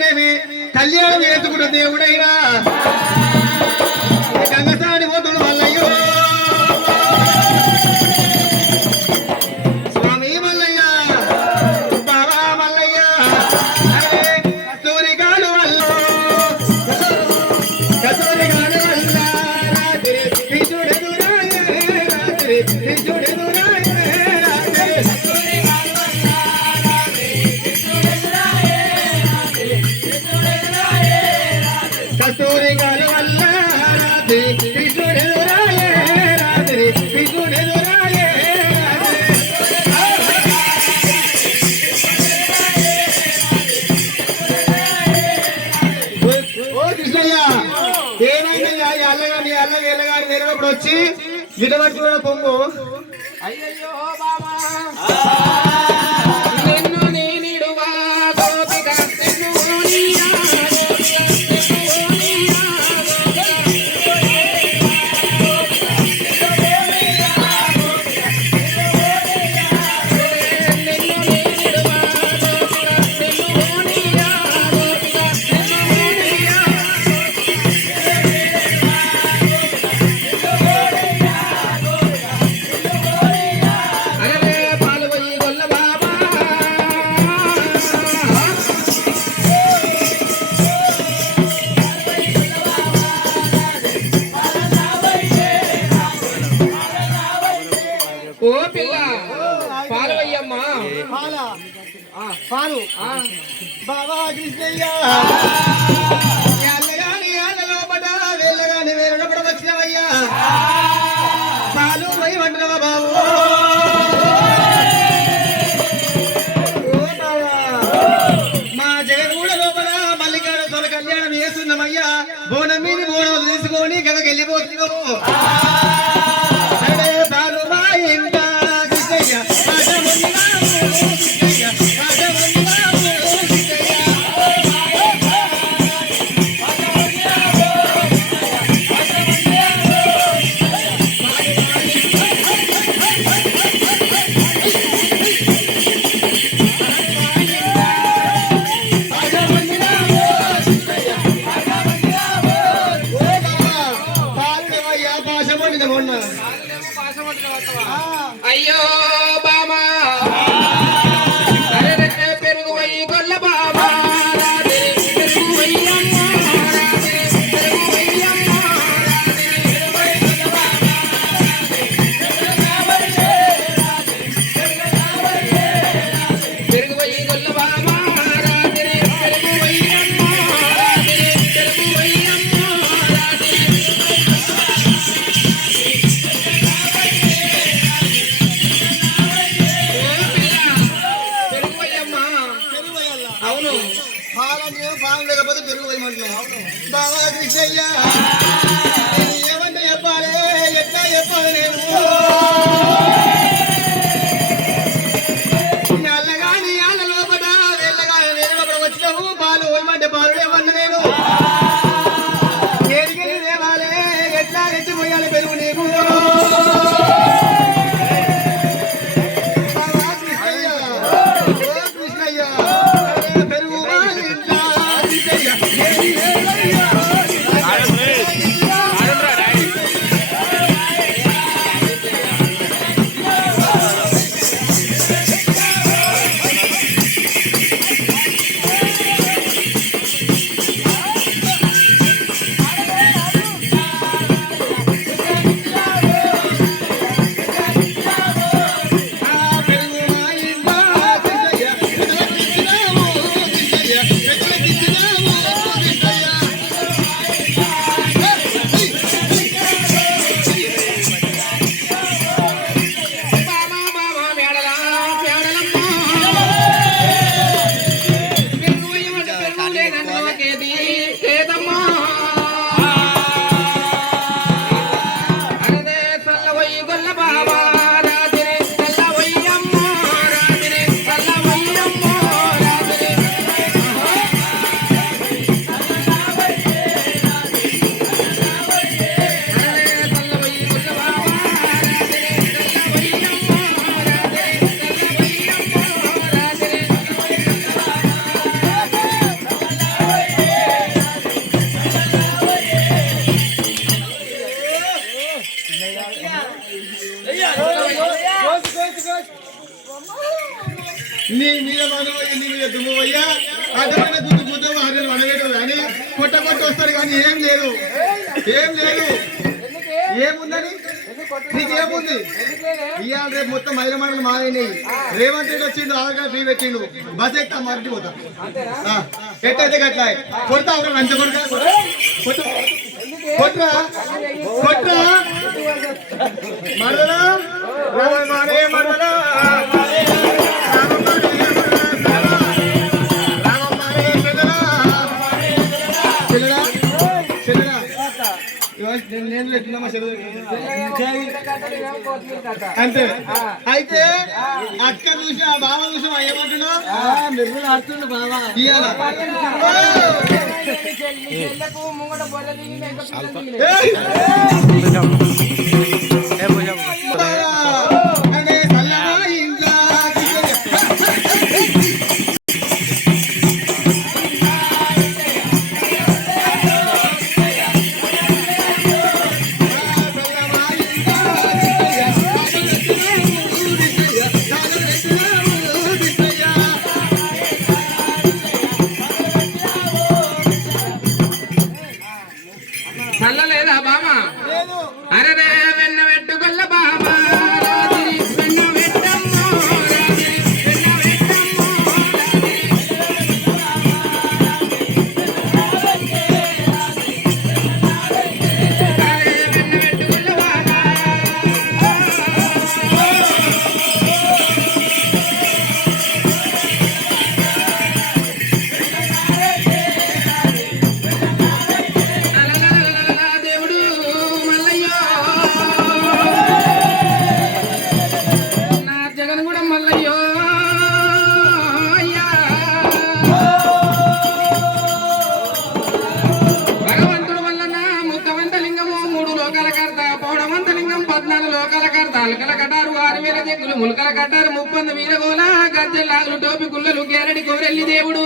అయినాకనేమి కళ్యాణం చేసుకుంటే దేవుడైనా గంగసాని పోతుడు మల్లయ్యో స్వామి మల్లయ్య బాబా మల్లయ్య కస్తూరిగాడు వల్ల కస్తూరిగాడు వల్ల రాత్రి చూడెదురాయ రాత్రి చూడెదురాయ కస్తూరి గారి వల్ల రాత్రి కృష్ణుడెదురాయే రాత్రి కృష్ణుడెదురాయే ఓ కృష్ణయ్య ఏమైందయ్యా అల్లగాని ఎల్లగాని వేరేటప్పుడు వచ్చి గిటబట్టి కూడా పొంగు అయ్యయ్యో బాబా పాలు బాబా కృష్ణయ్య ఎల్లగాని లోపల వెళ్ళగాని వేరేటప్పుడు వచ్చినవయ్యా పాలు పోయి వంటనవా బాబు మా జగగూడ లోపల మల్లికార్జున కళ్యాణం చేస్తున్నామయ్యా బోనం మీద బోనం తీసుకొని గదకి వెళ్ళిపోతున్నావు పాలు మా ఇంట కృష్ణయ్య అయ్యో బామా పెరుగు పోయి గొల్ల బామా పెరుగు పోయమ్మ పెరుగు పోయమ్మ పెరుగు పోయి గొల్ల బామా పెరుగు పోయమ్మ పెరుగు పోయమ్మ పాలు లేకపోతే పెరుగు పోయమంటున్నావు బాబా కృష్ణయ్య ఏమంటే చెప్పాలి ఎట్లా చెప్పాలి నేను అల్లగాని ఆల లోపల వెళ్ళగాని వేరేటప్పుడు వచ్చినావు పాలు పోయమంటే పాలు లేవన్న నేను ఏడికి లేవాలి ఎట్లా ఎత్తి పోయాలి పెరుగు నీకు నీ మీద మనం నీ మీద దుమ్మయ్యా అడ్డమైన గుద్దు గుద్దు వారిని వడవేయడం కానీ కొట్ట కొట్ట వస్తారు కానీ ఏం లేదు ఏం లేదు ఏముందని నీకేముంది ఇవాళ రేపు మొత్తం మహిళ మండలి మారినాయి రేవంత్ రెడ్డి వచ్చిండు ఆధార్ ఫ్రీ పెట్టిండు బస్ ఎక్కితే మరటి పోతా ఎట్టయితే గట్లా కొడతా ఒక లంచ కొడుక కొట్రా కొట్రా మరదలా మారే మరదలా అంతే అయితే అక్క చూసి ఆ బావ చూసి ఏమంటున్నా మీరు ఆడుతుండు బావా చల్లలేదా బామా అరే వెన్న పెట్టుకొల్ల బామా వెన్న పెట్టమ్మో వెన్న పెట్టమ్మో వెన్న పెట్టుకొల్ల బామా ములకల కట్టారు ముప్పంద వీరగోల గజ్జెల్లాగులు టోపి గుల్లలు గేరడి కోరెల్లి దేవుడు